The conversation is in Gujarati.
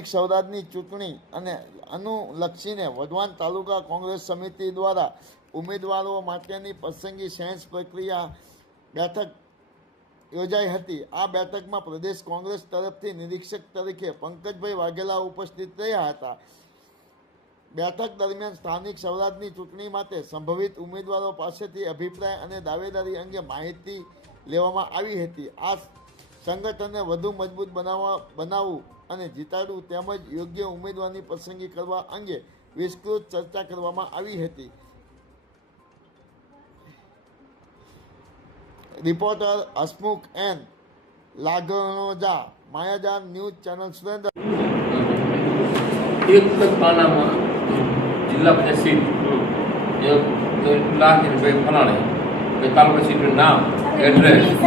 સ્થાનિક સ્વરાજની ચૂંટણી અને અનુલક્ષીને વઢવાણ તાલુકા કોંગ્રેસ સમિતિ દ્વારા ઉમેદવારો માટેની પસંદગી સેન્સ પ્રક્રિયા બેઠક યોજાઈ હતી। આ બેઠકમાં પ્રદેશ કોંગ્રેસ તરફથી નિરીક્ષક તરીકે પંકજભાઈ વાઘેલા ઉપસ્થિત રહ્યા હતા। બેઠક દરમિયાન સ્થાનિક સ્વરાજની ચૂંટણી માટે સંભવિત ઉમેદવારો પાસેથી અભિપ્રાય અને દાવેદારી અંગે માહિતી લેવામાં આવી હતી। આ સંગઠનને વધુ મજબૂત બનાવવું અને જીતાડવું તેમજ યોગ્ય ઉમેદવારની પસંદગી કરવા અંગે વિસ્તૃત ચર્ચા કરવામાં આવી હતી। રિપોર્ટર હસમુખ એન લાગણોજા, માયાજાર ન્યૂઝ ચેનલ સુરેન્દ્ર। એક જ પાનામાં જિલ્લા પંચાયત સીટ 1,00,000 ફલાણે તાલુકા સીટનું નામ, એડ્રેસ